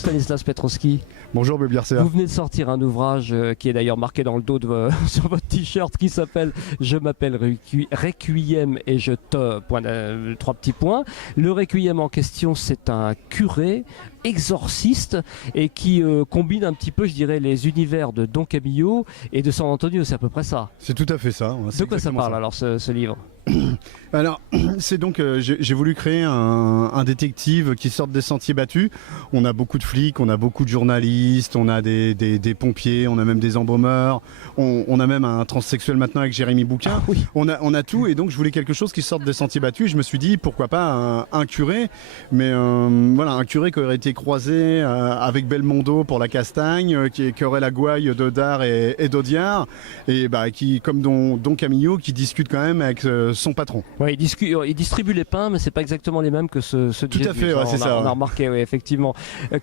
Stanislas Petrowski. Bonjour Bob Garcia. Vous venez de sortir un ouvrage qui est d'ailleurs marqué dans le dos sur votre t-shirt qui s'appelle Je m'appelle Requiem et je te... trois petits points. Le Requiem en question, c'est un curé exorciste et qui combine un petit peu, je dirais, les univers de Don Camillo et de San Antonio, c'est à peu près ça. C'est tout à fait ça. De quoi ça parle alors ce livre? Alors, c'est donc, j'ai voulu créer un détective qui sorte des sentiers battus. On a beaucoup de flics, on a beaucoup de journalistes, on a des pompiers, on a même des embaumeurs, on a même un transsexuel maintenant avec Jérémy Bouquin. Ah, oui. On a tout, et donc je voulais quelque chose qui sorte des sentiers battus. Et je me suis dit, pourquoi pas un curé, mais voilà, un curé qui aurait été croisé avec Belmondo pour la Castagne, qui aurait la gouaille de Dard et d'Audiard, et qui, comme Don Camillo, qui discute quand même avec son patron. Ouais, il distribue les pains, mais c'est pas exactement les mêmes que ceux de Tout Jésus. à fait, ouais, c'est ça. On a remarqué, oui, effectivement.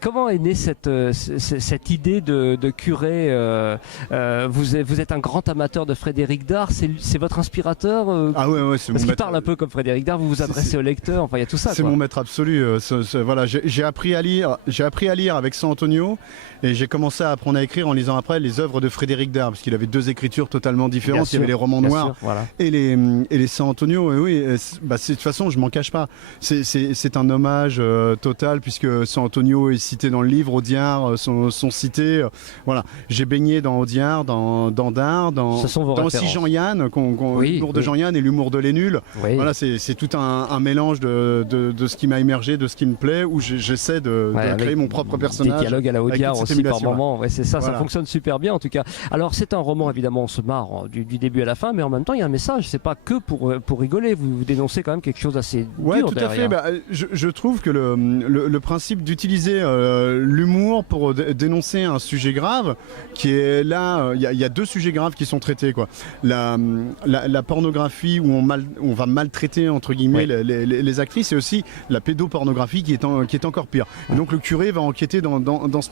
Comment est née cette idée de curé vous êtes un grand amateur de Frédéric Dard, c'est votre inspirateur Ah ouais, c'est mon Parce qu'il maître. parle un peu comme Frédéric Dard, vous vous adressez au lecteur, enfin il y a tout ça. C'est mon maître absolu. Voilà, j'ai appris à lire avec San Antonio, et j'ai commencé à apprendre à écrire en lisant après les œuvres de Frédéric Dard, parce qu'il avait deux écritures totalement différentes. Il y avait les romans noirs et les San Antonio. Et oui, de toute façon, je m'en cache pas. C'est un hommage total, puisque San Antonio est cité dans le livre, Audiard sont cités. Voilà, j'ai baigné dans Audiard, dans Dard, dans aussi Jean-Yann, l'humour de Jean-Yann et l'humour de Les Nuls. Oui. Voilà, c'est tout un mélange de ce qui m'a immergé, de ce qui me plaît, où j'essaie de créer mon propre personnage. Des dialogues à la Audiard aussi par moment. Ouais, c'est ça, voilà. Ça fonctionne super bien en tout cas. Alors c'est un roman, évidemment, on se marre du début à la fin, mais en même temps il y a un message. C'est pas que pour rigoler. Vous dénoncez quand même quelque chose d'assez dur tout derrière. à fait. Je trouve que le principe d'utiliser l'humour pour dénoncer un sujet grave, qui est là, il y a deux sujets graves qui sont traités, quoi. La pornographie où on va maltraiter entre guillemets les actrices, et aussi la pédopornographie qui est encore pire. Et donc le curé va enquêter dans ce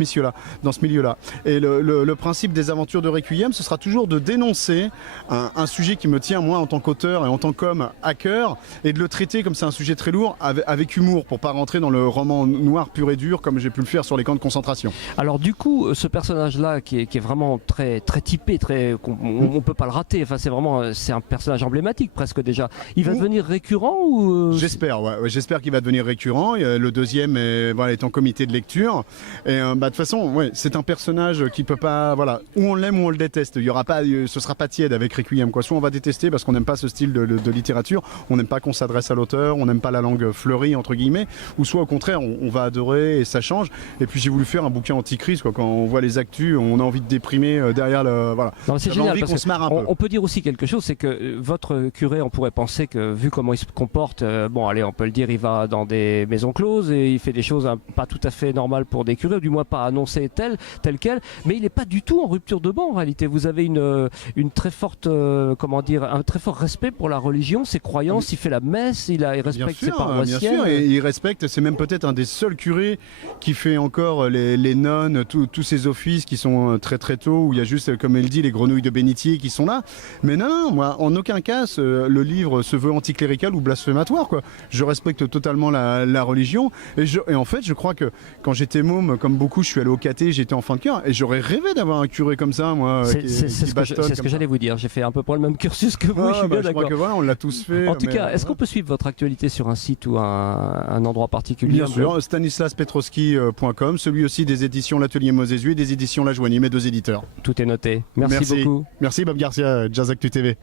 milieu-là. Et le principe des aventures de Requiem, ce sera toujours de dénoncer un sujet qui me tient moi en tant qu'auteur et en tant qu'homme à cœur, et de le traiter comme c'est un sujet très lourd avec humour, pour pas rentrer dans le roman noir pur et dur comme j'ai pu le faire sur les camps de concentration. Alors du coup, ce personnage-là qui est vraiment très très typé, on peut pas le rater. Enfin, c'est un personnage emblématique presque déjà. Il va devenir récurrent ou J'espère, j'espère qu'il va devenir récurrent. Le deuxième est en comité de lecture. Et de toute façon, c'est un personnage qui peut pas, où on l'aime ou on le déteste. Ce sera pas tiède avec Requiem, quoi. Soit on va détester parce qu'on n'aime pas ce style de littérature, on n'aime pas qu'on s'adresse à l'auteur, on n'aime pas la langue fleurie entre guillemets, ou soit au contraire on va adorer et ça change. Et puis j'ai voulu faire un bouquin anti-crise, quoi. Quand on voit les actus, on a envie de déprimer derrière le Non, c'est génial parce qu'on se marre un peu. On peut dire aussi quelque chose, c'est que votre curé, on pourrait penser que vu comment il se comporte, on peut le dire, il va dans des maisons closes et il fait des choses pas tout à fait normales pour des curés, ou du moins pas annoncées tel quel, mais il n'est pas du tout en rupture de banc en réalité. Vous avez une très forte un très fort respect pour la religion, ses croyances, il fait la messe, il respecte ses paroissiennes. Bien sûr, et il respecte, c'est même peut-être un des seuls curés qui fait encore les nonnes, tous ces offices qui sont très très tôt, où il y a juste, comme elle dit, les grenouilles de bénitier qui sont là. Mais non, moi, en aucun cas, le livre se veut anticlérical ou blasphématoire, quoi. Je respecte totalement la religion, et en fait, je crois que quand j'étais môme, comme beaucoup, je suis allé au caté, j'étais enfant de cœur, et j'aurais rêvé d'avoir un curé comme ça, moi. C'est ce que j'allais vous dire, j'ai fait à peu près le même cursus que vous, je suis bien d'accord. Je crois que on l'a tous fait. En tout cas, est-ce qu'on peut suivre votre actualité sur un site ou un endroit particulier? Bien sûr, stanislaspetrowski.com, celui aussi des éditions L'Atelier Mosésu et des éditions La Joigny, mes deux éditeurs. Tout est noté. Merci beaucoup. Merci Bob Garcia, Jazz Actu TV.